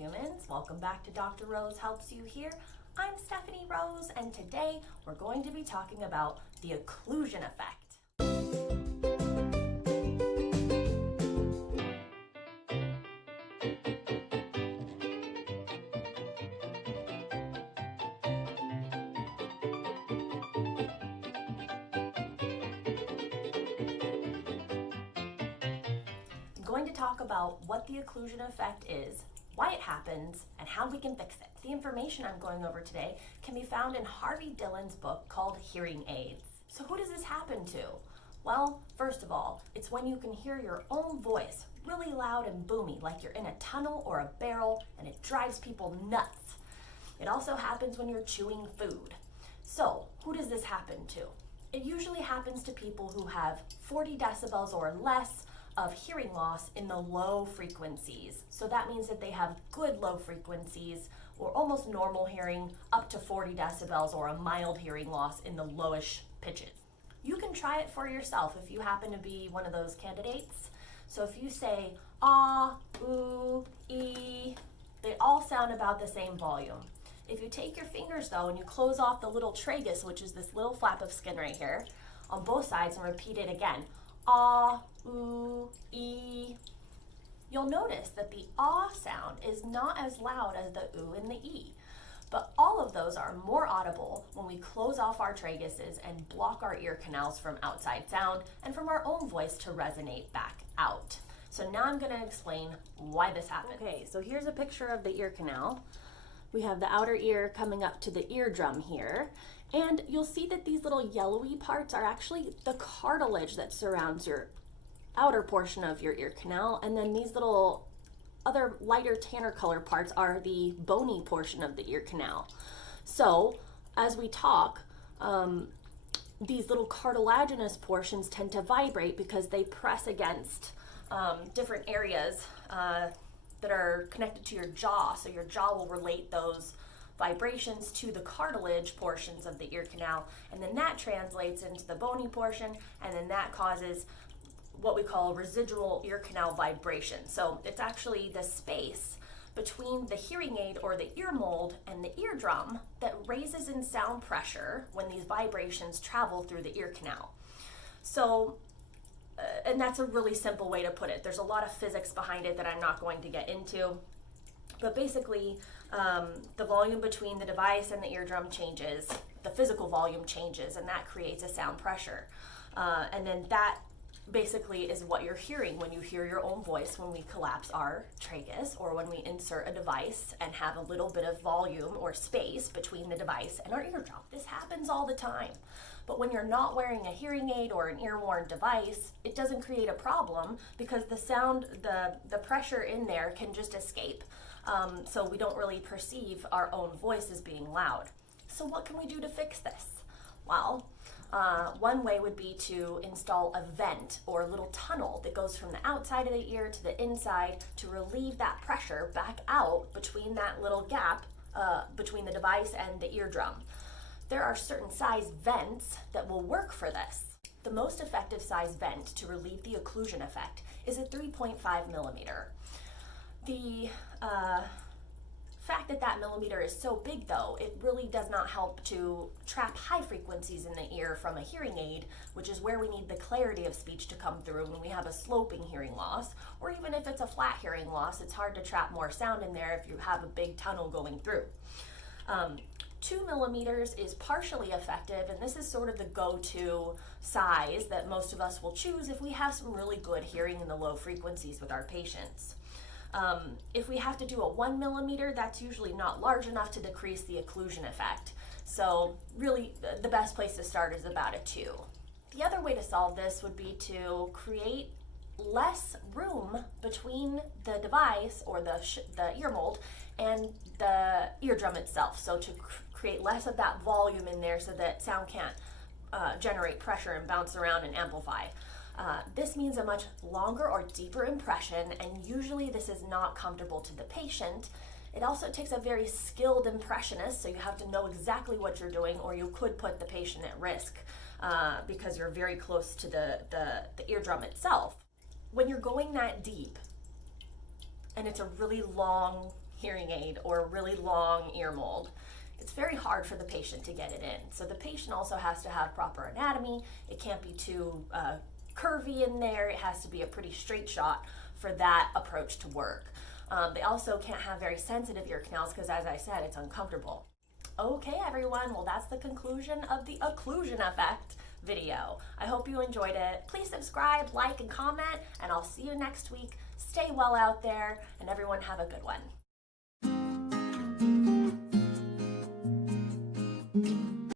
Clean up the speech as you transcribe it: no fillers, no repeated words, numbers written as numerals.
humans, welcome back to Dr. Rose Helps You Here. I'm Stephanie Rose, and today we're going to be talking about the occlusion effect. I'm going to talk about what the occlusion effect is, why it happens, and how we can fix it. The information I'm going over today can be found in Harvey Dillon's book called Hearing Aids. So who does this happen to? Well, first of all, it's when you can hear your own voice really loud and boomy, like you're in a tunnel or a barrel, and it drives people nuts. It also happens when you're chewing food. So who does this happen to? It usually happens to people who have 40 decibels or less of hearing loss in the low frequencies. So that means that they have good low frequencies or almost normal hearing up to 40 decibels or a mild hearing loss in the lowish pitches. You can try it for yourself if you happen to be one of those candidates. So if you say ah, ooh, ee, they all sound about the same volume. If you take your fingers though and you close off the little tragus, which is this little flap of skin right here, on both sides and repeat it again, ah, ooh, ee, you'll notice that the ah sound is not as loud as the ooh and the ee. But all of those are more audible when we close off our traguses and block our ear canals from outside sound and from our own voice to resonate back out. So now I'm going to explain why this happens. Okay, so here's a picture of the ear canal. We have the outer ear coming up to the eardrum here, and you'll see that these little yellowy parts are actually the cartilage that surrounds your outer portion of your ear canal, and then these little other lighter tanner color parts are the bony portion of the ear canal. So as we talk, these little cartilaginous portions tend to vibrate because they press against different areas that are connected to your jaw. So your jaw will relate those vibrations to the cartilage portions of the ear canal, and then that translates into the bony portion, and then that causes what we call residual ear canal vibration. So it's actually the space between the hearing aid or the ear mold and the eardrum that raises in sound pressure when these vibrations travel through the ear canal. So and that's a really simple way to put it. There's a lot of physics behind it that I'm not going to get into. But basically, the volume between the device and the eardrum changes, the physical volume changes, and that creates a sound pressure. And then that basically is what you're hearing when you hear your own voice when we collapse our tragus or when we insert a device and have a little bit of volume or space between the device and our eardrum. This happens all the time. But when you're not wearing a hearing aid or an ear-worn device, it doesn't create a problem because the sound, the pressure in there can just escape. So we don't really perceive our own voice as being loud. So what can we do to fix this? Well, one way would be to install a vent or a little tunnel that goes from the outside of the ear to the inside to relieve that pressure back out between that little gap between the device and the eardrum. There are certain size vents that will work for this. The most effective size vent to relieve the occlusion effect is a 3.5 millimeter. The fact that that millimeter is so big though, it really does not help to trap high frequencies in the ear from a hearing aid, which is where we need the clarity of speech to come through when we have a sloping hearing loss, or even if it's a flat hearing loss, it's hard to trap more sound in there if you have a big tunnel going through. 2 millimeters is partially effective, and this is sort of the go-to size that most of us will choose if we have some really good hearing in the low frequencies with our patients. If we have to do a 1 millimeter, that's usually not large enough to decrease the occlusion effect. So really the best place to start is about a 2. The other way to solve this would be to create less room between the device or the ear mold and the eardrum itself. So to create less of that volume in there so that sound can't generate pressure and bounce around and amplify. This means a much longer or deeper impression, and usually this is not comfortable to the patient. It also takes a very skilled impressionist, so you have to know exactly what you're doing, or you could put the patient at risk because you're very close to the eardrum itself. When you're going that deep, and it's a really long hearing aid or really long ear mold, it's very hard for the patient to get it in. So the patient also has to have proper anatomy. It can't be too curvy in there. It has to be a pretty straight shot for that approach to work. They also can't have very sensitive ear canals because, as I said, it's uncomfortable. Okay, everyone, well, that's the conclusion of the Occlusion Effect video. I hope you enjoyed it. Please subscribe, like, and comment, and I'll see you next week. Stay well out there, and everyone have a good one.